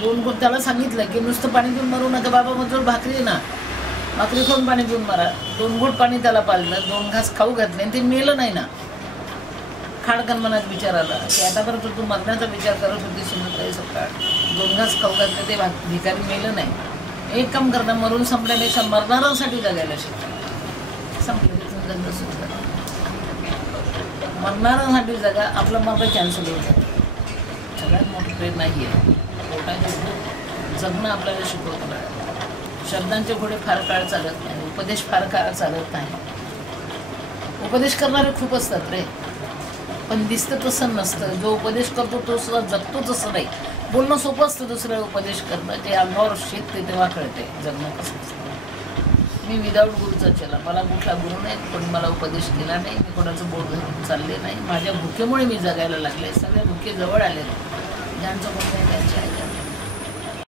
दोन घोट त्याला सांगितलं की नुसतं पाणी पिऊन मरू नका बाबा मग भाकरी ना भाकरी खाऊन पाणी पिऊन मारा. दोन घोट पाणी त्याला पाजलं दोन घास खाऊ घातले आणि ते मेलं नाही ना. खाडकन मनात विचार आला. की आतापर्यंत तू मरण्याचा विचार करत होती शिमताई सकाळ दोन घास खाऊ घातले ते भा भिकारी मेलं नाही. एक काम करणं मरून संपल्यापेक्षा मरणाऱ्यांसाठी जगायला शिकतात संपलं तिथून गंध मरणाऱ्यांसाठी जगा आपलं मरण कॅन्सल होतं सगळ्यात मोठी प्रेरणा ही आहे. पोटाचे जगणं आपल्याला शिकवतं शब्दांचे घोडे फार काळ चालत नाही. उपदेश फार काळ चालत नाही. उपदेश करणारे खूप असतात रे. पण दिसतं तसं नसतं. जो उपदेश करतो तो सुद्धा जगतो तसं नाही. बोलणं सोपं असतं दुसऱ्या उपदेश करणं. ते अंगावर शेतते तेव्हा कळते जगणं कसं असतं. मी विदाऊट गुरुचा चला मला कुठला गुरु नाही कोणी मला उपदेश केला नाही मी कोणाचं बोट धरून चालले नाही. माझ्या भुकेमुळे मी जगायला लागले. सगळे भुके जवळ आले ज्यांचं कोण नाही त्यांचे आहे.